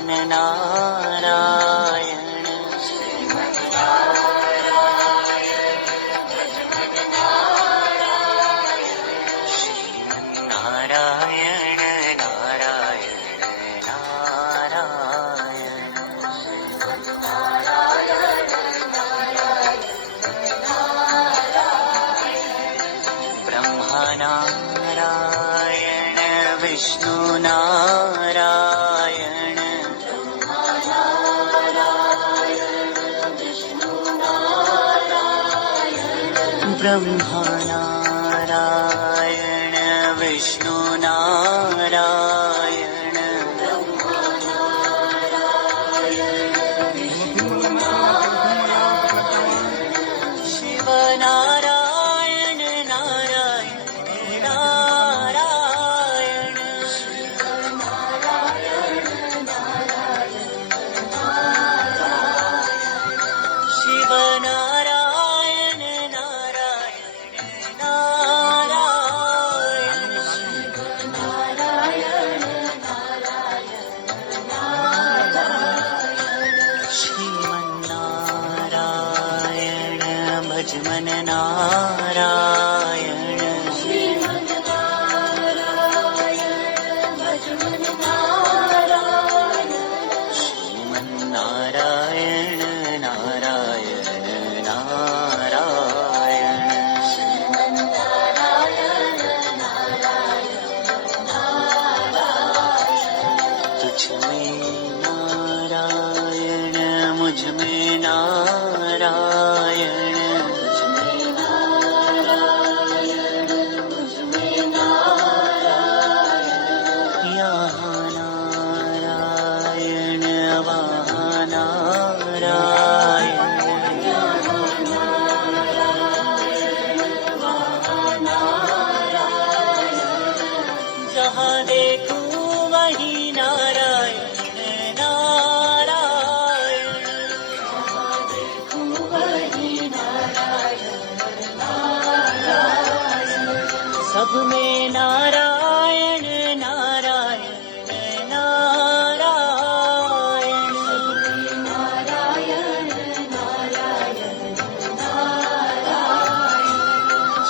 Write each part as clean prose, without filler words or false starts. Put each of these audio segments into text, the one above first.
નારાયણ નારાયણ નારાયણ નારાયણ બ્રહ્મા નારાયણ વિષ્ણુ નારાયણ બ્રહ્મા નારાયણ વિષ્ણુ નારાયણ શિવ નારાયણ નારાયણ નારાયણ શિવ નારાયણ નારાયણ નારાયણ શ્રીમન્નારાયણ ભજમન નારાયણ શ્રીમન્નારાયણ નારાયણ નારાયણ तुझ में नारायण मुझ में नारायण यहाँ नारायण वहाँ नारायण जहाँ देखूं वहीं नारायण नारायण सब में नारायण नारायण नारायण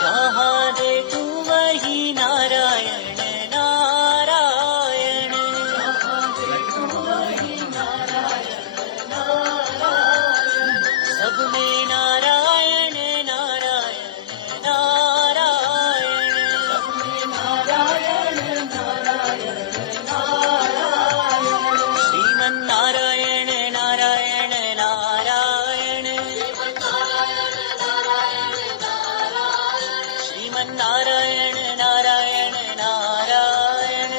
जहाँ देखूं वहीं नारायण नारायण सब में नारायण नारायण नारायण श्रीमन्नारायण नारायण नारायण श्रीमन्नारायण नारायण नारायण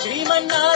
श्रीमन्नारायण